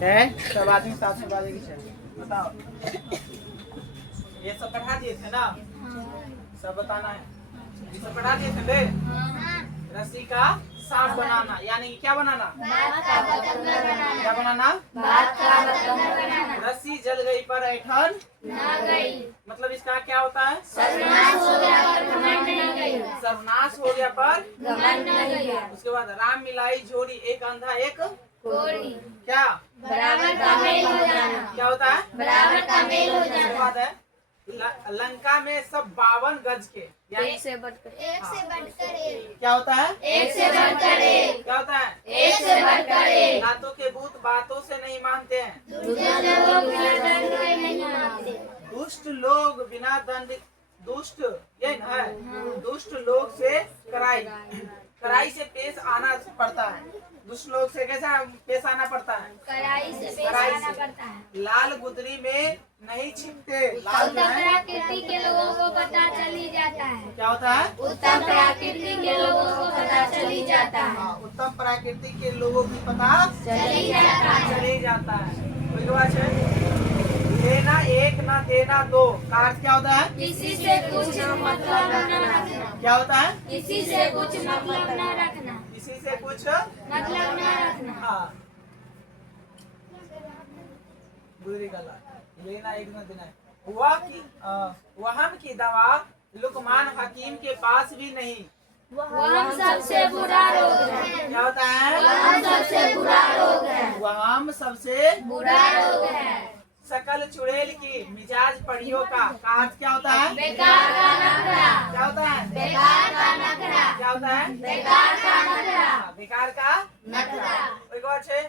है सब आदमी साथ में बाजेगी चल बताओ। ये सब पढ़ा दिए थे ना? सब बताना है। ये सब पढ़ा दिए थे बे? रस्सी का सांप बनाना यानी क्या बनाना? क्या बनाना? रस्सी जल गई पर ऐठन न गई। मतलब इसका क्या होता है? सर्वनाश हो गया पर घमंड न गई। सर्वनाश हो गया पर घमंड न गई। उसके बाद राम मिलाई जोड़ी एक अंधा एक कोढ़ी। क्या? बराबर का मेल हो जाना। क्या होता है? बराबर का मेल हो जाना। उसके बाद है लंका में सब 52 गज के यानी एक से बढ़कर एक। क्या होता है? एक से बढ़कर एक। क्या होता है? एक से बढ़कर एक। लातों के भूत बातों से नहीं मानते हैं। दुष्ट लोग बिना दंड दुष्ट यही ना है। दुष्ट लोग से कड़ाई से पेश आना पड़ता है। दुष्ट लोग से कैसा पेश आना पड़ता है? कड़ाई से पेश आना पड़ता है। लाल गुदरी में नहीं छिपते। लाल प्रकृति के लोगों को पता चल ही जाता है। क्या होता है? उत्तम प्रकृति के लोगों को पता चल ही जाता है। उत्तम प्रकृति के लोगों की पता चल ही जाता है। कोई बात है? लेना एक ना देना दो का अर्थ क्या होता है? किसी से कुछ मतलब न रखना। क्या होता है? किसी से कुछ मतलब न रखना। किसी से कुछ मतलब न रखना। हाँ गुजरी गला लेना एक न देना। वहम की दवा लुकमान हकीम के पास भी नहीं। वहम सबसे बुरा रोग है। क्या होता है? वहम सबसे बुरा रोग है। वहम सबसे बुरा रोग है। सकल चुड़ैल की मिजाज पढ़ियों का अर्थ क्या होता है? बेकार का नखरा। क्या होता है? बेकार का नखरा। क्या होता है? बेकार का नखरा। बेकार का नखरा। एक बात है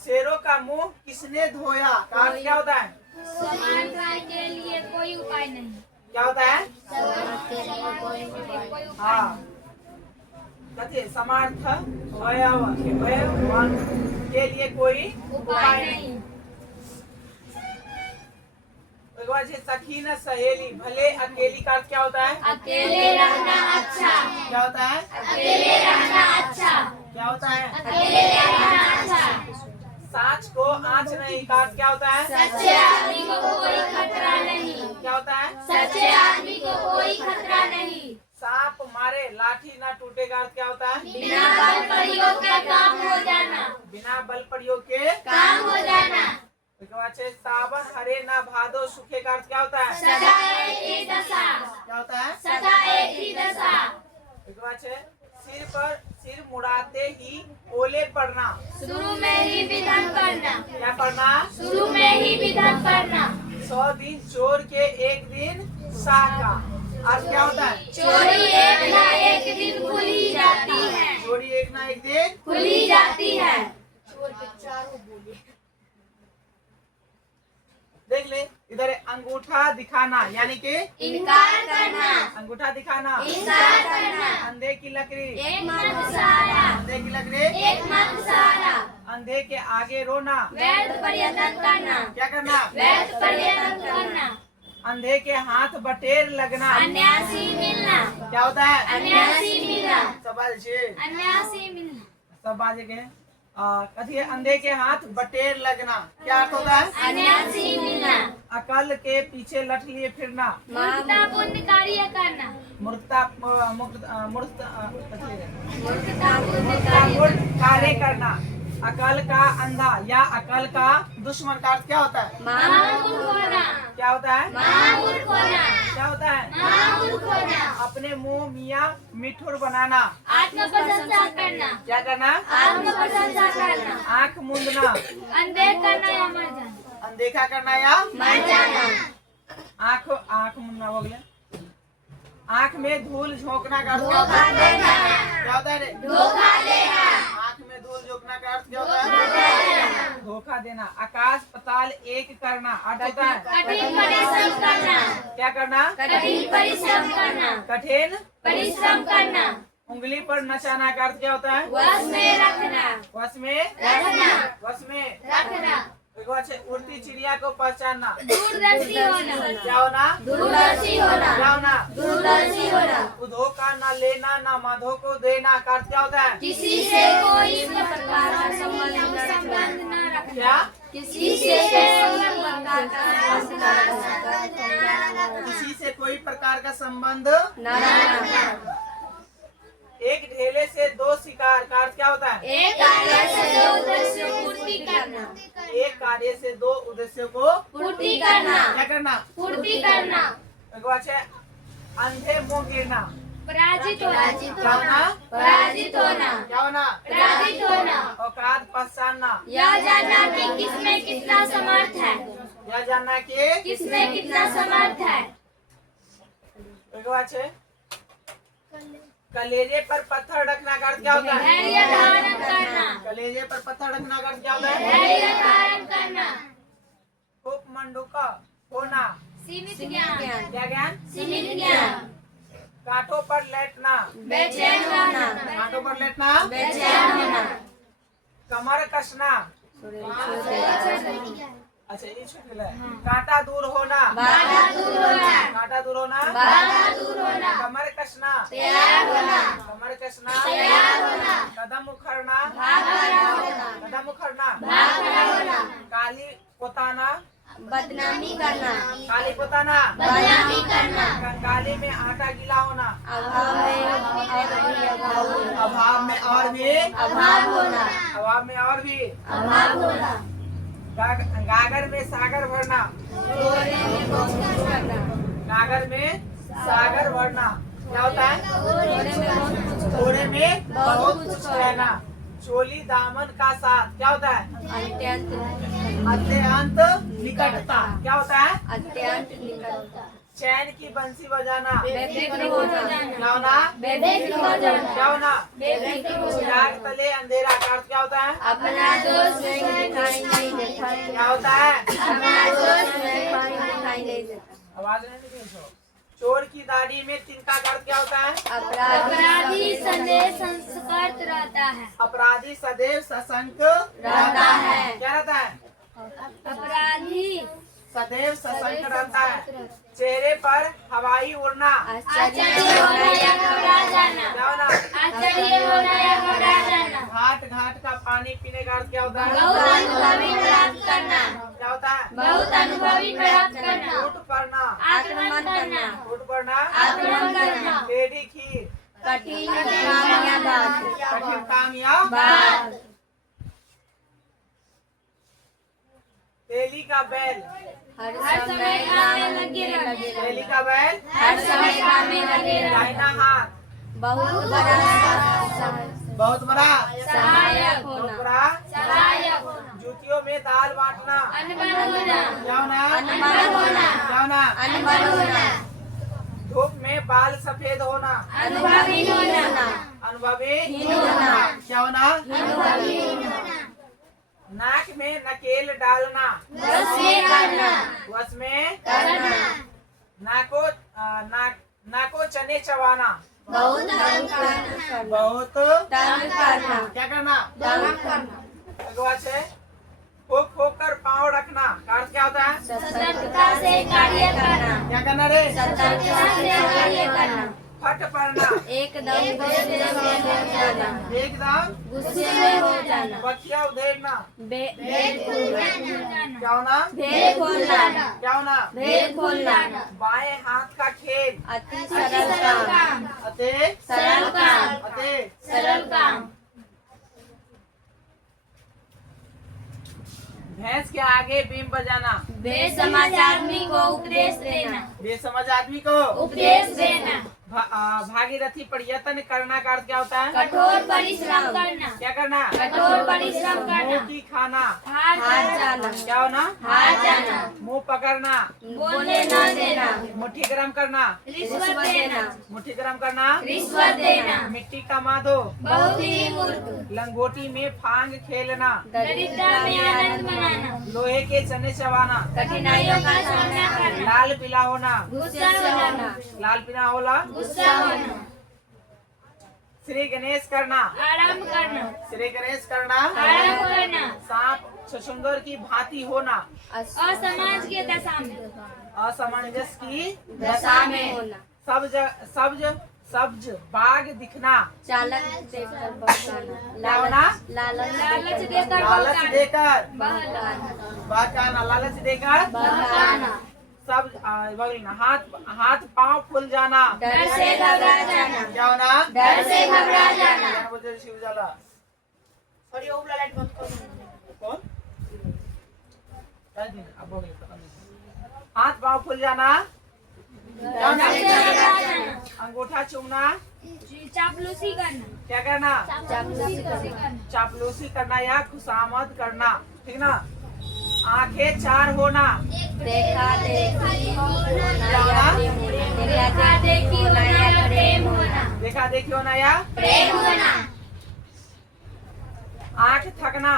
शेरों का मुंह किसने धोया का अर्थ क्या होता है? समानता के लिए कोई उपाय नहीं। क्या होता है? हाँ समर्थ के लिए कोई उपाय नहीं। सखी न सहेली भले अकेली का क्या होता है? अकेले रहना अच्छा। क्या होता है? अकेले रहना अच्छा। क्या होता है? अकेले रहना अच्छा। सांच को आँच नहीं का क्या होता है? सच्चे आदमी को कोई खतरा नहीं। क्या होता है? सच्चे आदमी को कोई खतरा नहीं। सांप मारे लाठी ना टूटे का क्या होता है? बिना बल प्रयोग के काम हो जाना। बिना बल प्रयोग के काम हो जाना। सावन हरे ना भादो सूखे का क्या होता है? सदा एक ही दशा। क्या होता है? सदा एक ही दशा। सिर मुड़ाते ही ओले पड़ना। शुरू में ही विधान पढ़ना। क्या पढ़ना? शुरू में ही विधान पढ़ना। 100 दिन चोर के एक दिन शाह का अर्थ क्या होता है? चोरी एक ना एक दिन खुली जाती है। चोरी एक ना एक दिन खुली जाती है। चोर के चारों बोले। देख ले इधर अंगूठा दिखाना यानी कि इनकार करना। अंगूठा दिखाना इनकार करना। अंधे की लकड़ी एक मत सहारा। अंधे की लकड़ी एक मत सहारा। अंधे के आगे रोना व्यर्थ प्रयत्न करना। क्या करना? व्यर्थ प्रयत्न करना। अंधे के हाथ बटेर लगना अन्यासी मिलना। क्या होता है? अन्यासी मिलना। सब अन्यासी मिलना। सब बाजे के कथिए अंधे के हाथ बटेर लगना क्या अर्थ होता है? अन्यासी मिलना। अकल के पीछे लट लिए फिरना। मूर्खता पुण्य कार्य करना। मूर्खता कार्य करना। अकल का अंधा या अकल का दुश्मन का अर्थ क्या होता है? महामूर्ख होना। क्या होता है? महामूर्ख होना। क्या होता है? महामूर्ख होना। अपने मुंह मियाँ मिठुर बनाना। आत्म प्रशंसा करना। क्या करना? आत्म प्रशंसा करना। आँख मूंदना। अनदेख करना या मर जाना। अनदेखा करना या मर जाना। आँख मूंदना हो गया। आँख में धूल झोंकना का धोखा देना। क्या होता है? धोखा देना। आँख में धूल झोंकना का अर्थ क्या होता है? धोखा देना। आकाश पताल एक करना अर्थ होता है? कठिन परिश्रम करना। क्या करना? कठिन परिश्रम करना। कठिन परिश्रम करना। उंगली पर नचाना का अर्थ क्या होता है? वश में रखना। वश में रखना। वश में रखना। उड़ती चिड़िया को पहचानना। दूरदर्शी होना। क्या होना? दूरदर्शी होना। क्या होना? दूरदर्शी होना। उधो का ना लेना ना माधो को देना का अर्थ क्या होता है? किसी से कोई प्रकार का संबंध क्या? किसी से किसी से कोई प्रकार का संबंध न रखना। एक ढेले से दो शिकार का अर्थ क्या होता है? एक कार्य से दो उद्देश्यों को पूर्ति करना। एक कार्य से दो उद्देश्यों को पूर्ति करना। क्या करना? पूर्ति करना। अंधे मुंह गिरना। पराजित होना। क्या होना? पराजित होना। क्या होना? पराजित होना। औकात पहचानना। यह जानना कि किसमें कितना समर्थ है। यह जानना कि किसमें कितना समर्थ है। कलेजे पर पत्थर रखना का अर्थ क्या होता है? धैर्य धारण करना। कलेजे पर पत्थर रखना का अर्थ क्या होता है? धैर्य धारण करना। उपमंडूक होना। सीमित ज्ञान। क्या ज्ञान? सीमित ज्ञान। कांटों पर लेटना। बेचैन होना। कांटों पर लेटना। बेचैन होना। कमर कसना। अच्छा ये छूट गया। कांटा दूर होना। बाधा दूर होना। कांटा दूर होना। बाधा दूर होना। कमर कसना। तैयार होना। कमर कसना। तैयार होना। कदम उखड़ना। भाग खड़ा होना। कदम उखड़ना। भाग खड़ा होना। काली पोताना। बदनामी करना। काली पोताना। बदनामी करना। कंगाली में आटा गीला होना। अभाव अभाव में और भी। अभाव होना। अभाव में और भी। अभाव होना। गागर में सागर भरना। थोड़े में बहुत कुछ करना। गागर में सागर भरना क्या होता है? थोड़े में बहुत कुछ थोड़े में बहुत कुछ कहना। चोली दामन का साथ क्या होता है? अत्यंत निकटता क्या होता है? अत्यंत निकटता। चैन की बंसी बजाना। बेफिक्र हो जाना। क्या होना? बेफिक्र हो जाना। क्या होना? बेफिक्र हो जाना। चिराग तले अंधेरा का अर्थ क्या होता है? अपना दोस्त नहीं दिखाई नहीं देता। क्या होता है? अपना दोस्त दिखाई नहीं देता। आवाज नहीं निकली। चोर की दाढ़ी में तिनका का अर्थ क्या होता है? अपराधी सदैव संस्कृत रहता है। अपराधी सदैव सशंक रहता है। क्या रहता है? अपराधी सदैव सशंक रहता है। चेहरे पर हवाई उड़ना। आश्चर्य होना या घबरा जाना। क्या होना? आश्चर्य होना या घबरा जाना। घाट घाट का पानी पीने का अर्थ क्या होता है? बहुत अनुभवी प्राप्त करना। क्या होता है? बहुत अनुभवी प्राप्त करना। टूट पड़ना। आक्रमण करना। टूट पड़ना। आक्रमण करना। टेढ़ी खीर। कठिन कामयाब। कठिन कामयाब। बात। तेली का बैल। हर समय काम में लगे रहे। तेली का बैल। हर समय काम में लगे रहे। दाहिना हाथ। बहुत बड़ा बहुत बड़ा सहायक बहुत होना। बड़ा सहायक होना। जूतियों में दाल बांटना। अनबन होना। क्या होना? अनबन होना। क्या होना? अनबन होना। धूप में बाल सफेद होना। अनुभवी होना। अनुभवी होना। क्या होना? अनुभवी होना। नाक में नकेल डालना। बस में करना। वश में करना। नाको चने चबाना। बहुत तंग करना। बहुत तंग करना। क्या करना? तंग करना। अगवा से फूक फूक कर पाँव रखना का अर्थ क्या होता है? सतर्कता से कार्य करना। क्या करना रे? सतर्कता से कार्य करना। फट पड़ना। एकदम गुस्से में हो जाना। एकदम गुस्से में हो जाना। बखिया उधेड़ना। भेद खोलना। क्या होना? भेद खोलना। क्या होना? भेद खोलना। बाएं हाथ का खेल। अति सरल काम। अते सरल काम। अते सरल काम। भैंस के आगे बीम बजाना। बेसमझ आदमी को उपदेश देना। बेसमझ आदमी को उपदेश देना। भागीरथी प्रयत्न करना का अर्थ क्या होता है? कठोर परिश्रम करना। क्या करना? कठोर परिश्रम करना। मुंह की खाना। हार जाना। क्या होना? हार जाना। मुंह पकड़ना। बोलने न देना। मुट्ठी गरम करना। रिश्वत देना। मुट्ठी गरम करना। रिश्वत देना। मिट्टी का माधो। बहुत ही मूर्ख। लंगोटी में फांग खेलना। दरिद्रता में आनंद मनाना। लोहे के चने चबाना। कठिनाइयों का सामना करना। लाल पीला होना। गुस्सा होना। लाल पीला होला। गुस्सा होना। श्री गणेश करना। आराम करना। श्री गणेश करना। आराम करना। सांप छछूंदर की भांति होना। असमाज के दशा में। असमंजस की दशा में होना। सब्ज सब्ज बाग दिखना, चालक देखकर बहकाना, क्या होना? लालच देकर लालच देकर बहकाना, बहकाना, लालच देकर बहकाना, सब हाथ पांव फूल जाना, डर से घबरा जाना, क्या होना? डर से घबरा जाना, क्या बोलते हैं शिव जाला? सॉरी वो लाइट बंद कर। कौन? क्या दिन? अब हो गई पता नहीं। हाथ पांव फूल जाना, क्या होना? अंगूठा चूमना, चापलूसी करना, क्या करना? चापलूसी करना, चापलूसी करना या खुशामद करना, ठीक ना? आंखें चार होना, देखा देखी होना क्या होना? देखा देखी होना या प्रेम होना, देखा देखी होना या प्रेम होना, आंख थकना,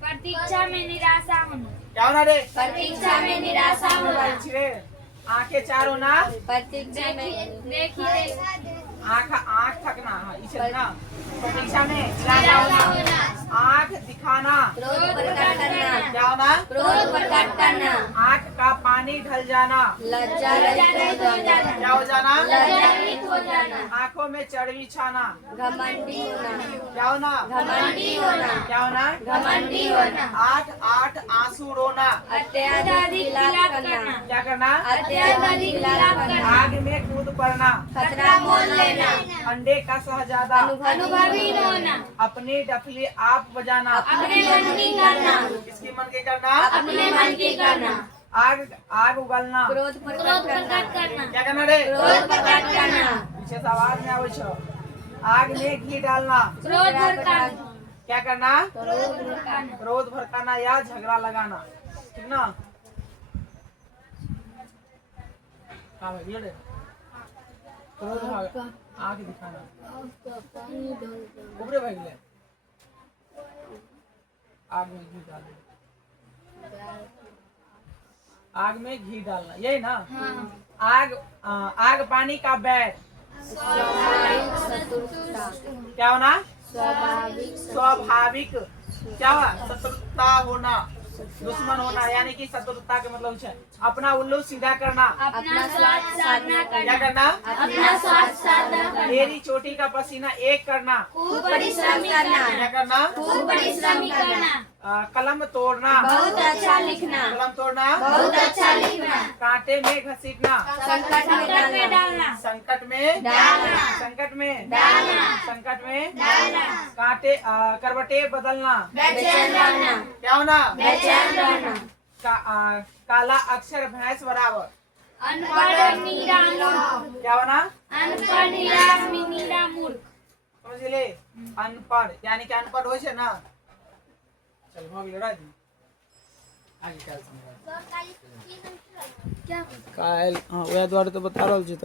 प्रतीक्षा में निराशा होना, क्या होना रे? प्रतीक्षा में निराशा होना, छिरे आंखें चार होना, प्रतीक्षा में देखिए आंख थकना, हाँ इसे ना प्रतीक्षा में निराशा होना, आंख दिखाना, क्रोध प्रकट करना, क्या होना? क्रोध प्रकट करना, आंख का पानी ढल जाना, लज्जा रहित हो जाना, क्या हो जाना? लज्जा रहित हो जाना, आंखों में चर्बी छाना, घमंडी होना, क्या होना? घमंडी होना, क्या होना? घमंडी होना, आठ आंसू रोना, अत्याधिक विलाप करना, क्या करना? अत्याधिक विलाप करना, आग में कूद पड़ना, खतरा मोल लेना, अंडे का शहजादा, अनुभवी होना, अपनी डफली आप बजाना, अपने मन की करना, किसकी मन की करना? अपने मन की करना, आग उगलना, क्रोध प्रकट करना, क्या करना रे? क्रोध प्रकट करना, पीछे से आवाज में आवे छो। आग में घी डालना, क्रोध भड़काना, क्या करना? क्रोध भड़काना, क्रोध भड़काना या झगड़ा लगाना, ठीक ना? हाँ भाई ये ले। क्रोध आग दिखाना, ऊपरे भाई ले। आग में घी डालना, आग में घी डालना, यही ना? आग पानी का बैर, स्वाभाविक शत्रुता, क्या होना? स्वाभाविक क्या हुआ? शत्रुता होना, दुश्मन होना, यानी कि शत्रुता के मतलब है अपना उल्लू सीधा करना, अपना स्वार्थ साधना क्या करना, करना? अपना स्वार्थ साधना करना, मेरी चोटी का पसीना एक करना, खूब परिश्रम करना, क्या करना? खूब परिश्रम करना, कलम तोड़ना, बहुत अच्छा लिखना, कलम तोड़ना, बहुत अच्छा लिखना, कांटे में घसीटना, संकट में डालना, संकट में डालना, संकट में डालना, संकट में डालना, कांटे करवटे बदलना, बेचैन रहना, क्या होना? बेचैन रहना, काला अक्षर भैंस बराबर, अनपढ़ मीरा मूर्ख, क्या होना? अनपढ़ मीरा मूर्ख, समझ ले? अनपढ़ यानी कि अनपढ़ हो छे ना। चल हो गेल राजी आगे काल समझ काल हां ओया द्वारा तो बता रहल छी।